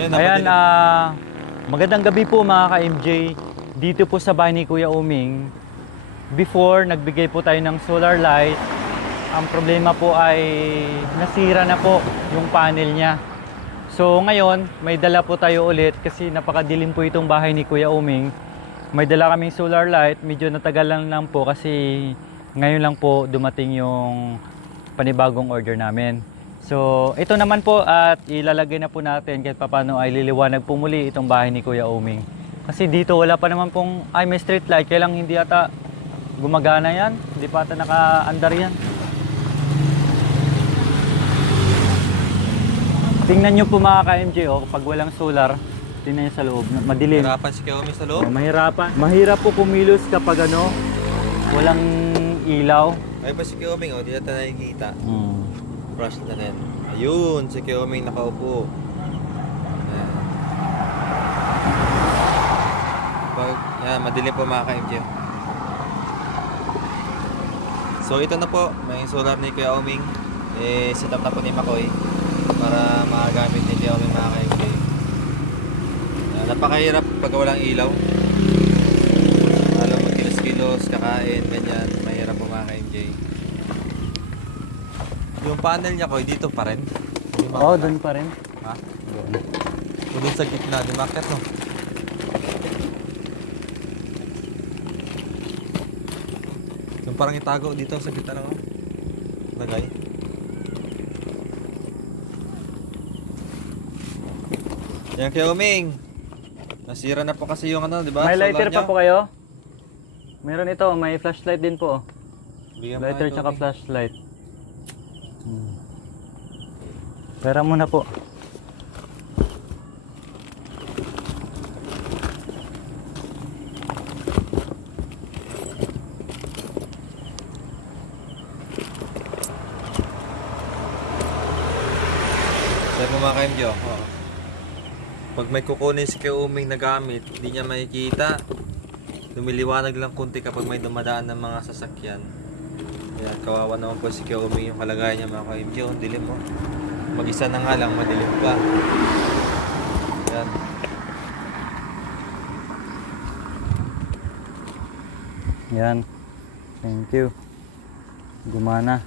Ayan, magandang gabi po mga ka-MJ. Dito po sa bahay ni Kuya Uming. Before, nagbigay po tayo ng solar light. Ang problema po ay nasira na po yung panel niya. So ngayon, may dala po tayo ulit kasi napakadilim po itong bahay ni Kuya Uming. May dala kaming solar light. Medyo natagalan lang po kasi ngayon lang po dumating yung panibagong order namin. So ito naman po at ilalagay na po natin kahit paano ay liliwanag po muli itong bahay ni Kuya Uming. Kasi dito wala pa naman pong, may street light, kaya lang hindi ata gumagana yan. Hindi pa ata naka-andar yan. Tingnan nyo po mga ka-MJ, pag walang solar, tingnan nyo sa loob, madilim. Mahirapan si Kuya Uming sa loob? Mahirapan. Mahirap po kumilos kapag walang ilaw. Ay ba si Kuya Uming, di natin nakikita. Brush na rin. Ayun, si Kuya Uming nakaupo. Ayan. Yan, madilim po mga ka-MJ. So ito na po, may solar ni Kuya Uming. Set up na po ni Makoy para makagamit ni Kuya Uming mga ka-MJ. Napakahirap pag walang ilaw. Lalo magkilos-kilos, kakain, ganyan. Mahirap po mga ka-MJ. Yung panel niya ko, dito pa rin. Oo, doon pa rin. Ha? Doon sa gitna, di market no? Yung parang itago dito sa gitna lang. Lagay. Yan Kuya Uming. Nasira na po kasi yung di ba? May Solar lighter pa niya. po kayo? Meron ito, may flashlight din po. Bigyan mo Lighter nga, tsaka Kuya Uming. flashlight. Pera muna po. Sabi mo mga ka-MJ, pag may kukunin si Kuya Uming na gamit, hindi niya makikita. Lumiliwanag lang kunti kapag may dumadaan ng mga sasakyan. Ayan, kawawa naman po si Kuya Uming yung kalagayan niya mga ka-MJ. Dilim mo. Mag-isa na nga lang, madilim pa. Ayan. Yan. Thank you. Gumana.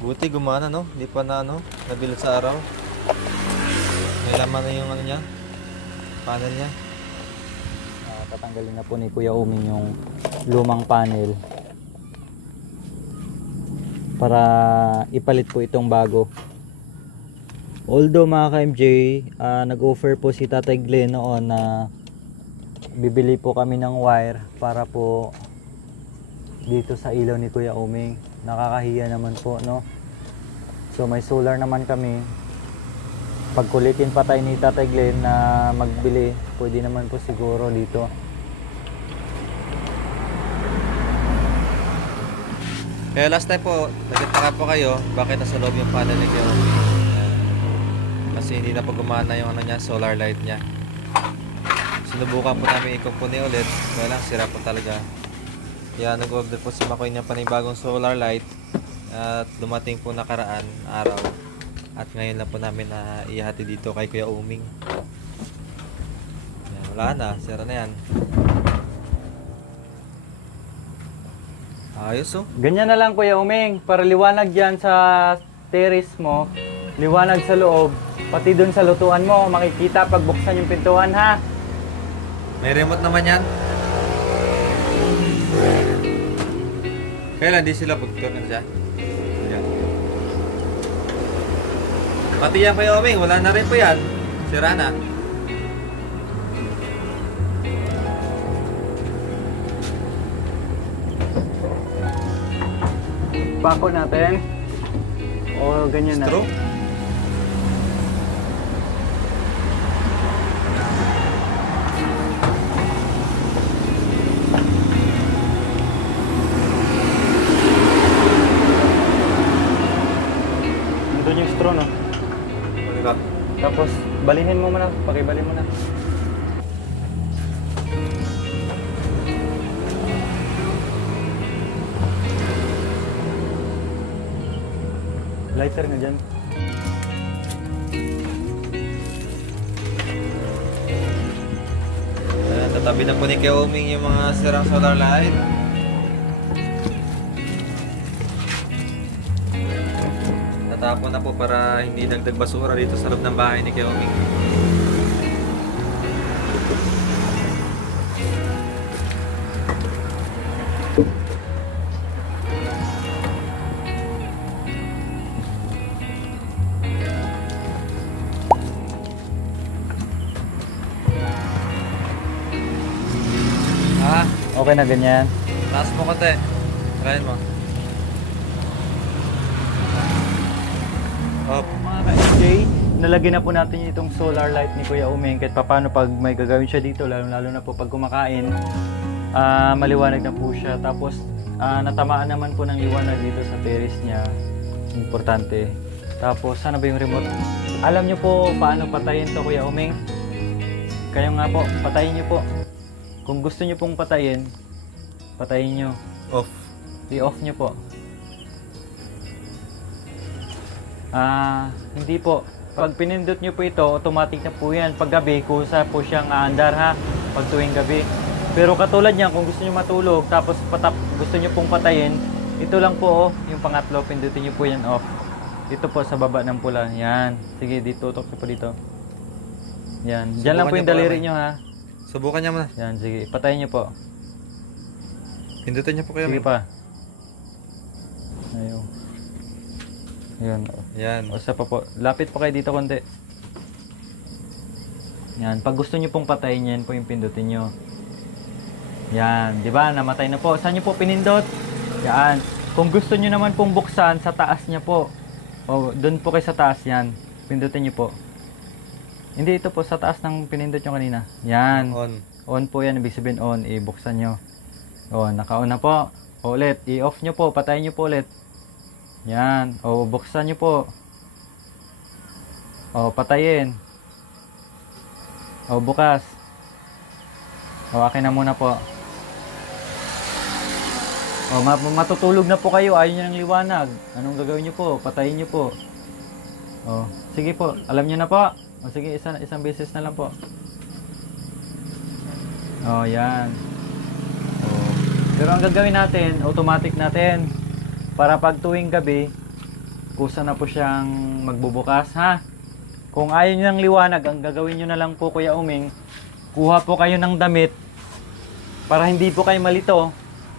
Buti gumana no? Hindi pa na nabilad sa araw. May laman na yung niya. Panel niya. Tatanggalin na po ni Kuya Uming yung lumang panel para ipalit po itong bago. Although mga ka-MJ, nag-offer po si Tatay Glenn noon na bibili po kami ng wire para po dito sa ilaw ni Kuya Uming. Nakakahiya naman po, no? So may solar naman kami. Pagkulitin pa tayo ni Tatay Glenn na magbili, pwede naman po siguro dito. Kaya last time po, nagtataka po kayo, bakit nasa loob yung panel ni Kuya Uming. Kasi hindi na po gumana yung niya, solar light niya. Sinubukan po namin i-company ulit, kaya lang sira po talaga. Kaya nag-order po si Makoy ng panibagong solar light at dumating po nakaraan araw. At ngayon lang po namin na ihati dito kay Kuya Uming. Yan, wala na, sira na yan. Ayos oh. Ganyan na lang Kuya Uming, para liwanag dyan sa terrace mo, liwanag sa loob, pati dun sa lutuan mo, makikita pag buksan yung pintuan ha. May remote naman yan. Kailan di sila pagtunan siya? Yan. Pati yan Kuya Uming, wala na rin po yan. Sira na. Pako natin. O ganyan na. Straw? Nandun yung straw, no? Diba? Tapos, balinin mo muna. Pakibalin mo na. Lighter nga dyan. Katabi na po ni Kuya Uming yung mga sirang solar light. Natapon na po para hindi dagdag basura dito sa loob ng bahay ni Kuya Uming. Ah, Okay na ganyan. taas mo konti. Try mo. Up. Mga ka-MJ, nalagyan na po natin itong solar light ni Kuya Umeng kahit paano pag may gagawin siya dito, lalo na po pag kumakain, maliwanag na po siya. Tapos natamaan naman po ng liwanag dito sa terrace niya. Importante. Tapos sana ba yung remote? Alam niyo po paano patayin to, Kuya Umeng? Kayo nga po, patayin niyo po. Kung gusto niyo pong patayin, patayin niyo. Off. I-off niyo po. Hindi po. Pag pinindot nyo po ito, automatic na po yan. Pag gabi, kusa po siyang aandar ha. Pag tuwing gabi. Pero katulad niyan, kung gusto nyo matulog, tapos gusto nyo pong patayin, ito lang po, yung pangatlo, pindutin nyo po yan off. Ito po sa baba ng pula. Yan. Sige, dito, tutok po dito. Yan. Diyan lang po yung daliri nyo ha. Subukan niya muna. Yan, sige. Patayin nyo po. Pindutin niya po Kuya Sige Uming. pa. Ayun. Ayun. Yan. O isa pa po. Lapit po kayo dito konti. Yan. Pag gusto nyo pong patayin yan po yung pindutin nyo. Yan. Di ba? Namatay na po. Saan nyo po pinindot? Yan. Kung gusto nyo naman pong buksan, sa taas niya po. O doon po kayo sa taas yan. Pindutin nyo po. Hindi, ito po sa taas ng pinindot nyo kanina. Yan. On. On po yan. Ibig sabihin on. Ibuksan nyo. O, naka-on na po. O, ulit. I-off nyo po. Patayin nyo po ulit. Yan. O, buksan nyo po. O, patayin. O, bukas. O, akin na muna po. O, matutulog na po kayo. Ayaw nyo ng liwanag. Anong gagawin nyo po? Patayin nyo po. O, sige po. Alam nyo na po. O, sige. Isang beses na lang po. O, yan. O. Pero ang gagawin natin, automatic natin. Para pag tuwing gabi, kusa na po siyang magbubukas, ha? Kung ayaw nyo ng liwanag, ang gagawin nyo na lang po, Kuya Uming, kuha po kayo ng damit para hindi po kayo malito.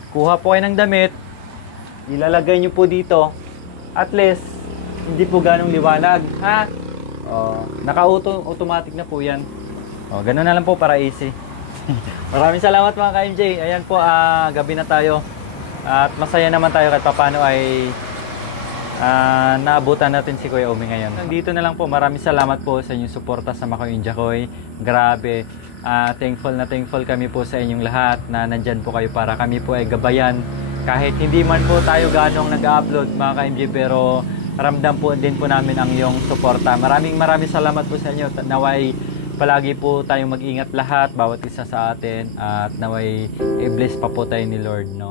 Kuha po kayo ng damit, ilalagay nyo po dito. At least, hindi po ganong liwanag, ha? O, naka-automatic na po yan. O, ganun na lang po para easy. Maraming salamat mga ka-MJ. Ayan po, gabi na tayo. At masaya naman tayo kahit paano ay naabutan natin si Kuya Uming ngayon. Nandito na lang po. Maraming salamat po sa inyong suporta sa Makoy Injakoy. Grabe. Thankful na thankful kami po sa inyong lahat na nandyan po kayo para kami po ay gabayan. Kahit hindi man po tayo ganong nag-upload mga ka-MJ, pero ramdam po din po namin ang iyong suporta. Maraming salamat po sa inyo. Naway palagi po tayong mag-ingat lahat, bawat isa sa atin, at naway i-bless pa po tayo ni Lord, no?